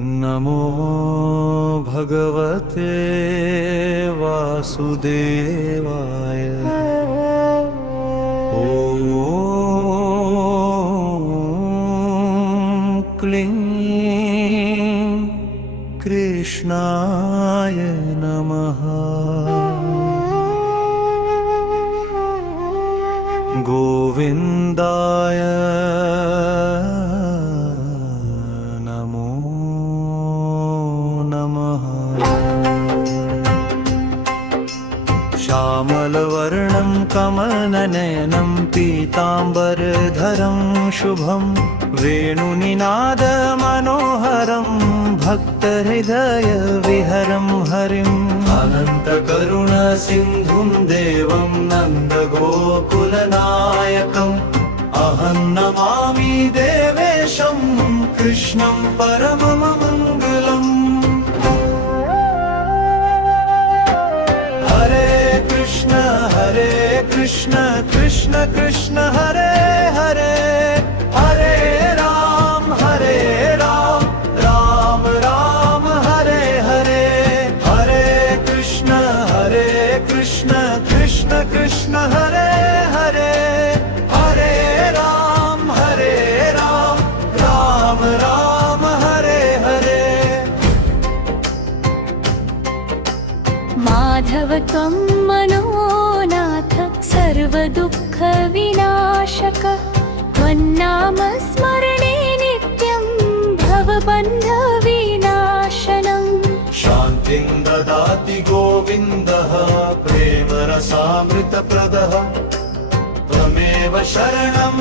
नमो भगवते वासुदेवाय। क्लीं कृष्णाय नमः। गोविन्दाय नमो नमः। श्यामलवर्णं कमलनयनं पीताम्बरधरं शुभं वेणुनिनादमनोहरं भक्तहृदयविहरं हरिम् अनन्तकरुणसिन्धुं देवं नन्दगोकुलनायकम् अहं नमामि देवेशं कृष्णं परममङ्गलम्। हरे कृष्ण कृष्ण कृष्ण हरे हरे, हरे राम राम राम हरे हरे। हरे कृष्ण कृष्ण कृष्ण हरे हरे, हरे राम राम राम हरे हरे। माधव त्वं मनोनाथ सर्वदुःखविनाशक, त्वन्नाम स्मरणे नित्यं भवबन्धविनाशनम्। शान्तिं ददाति गोविन्दः प्रेमरसामृतप्रदः, त्वमेव शरणं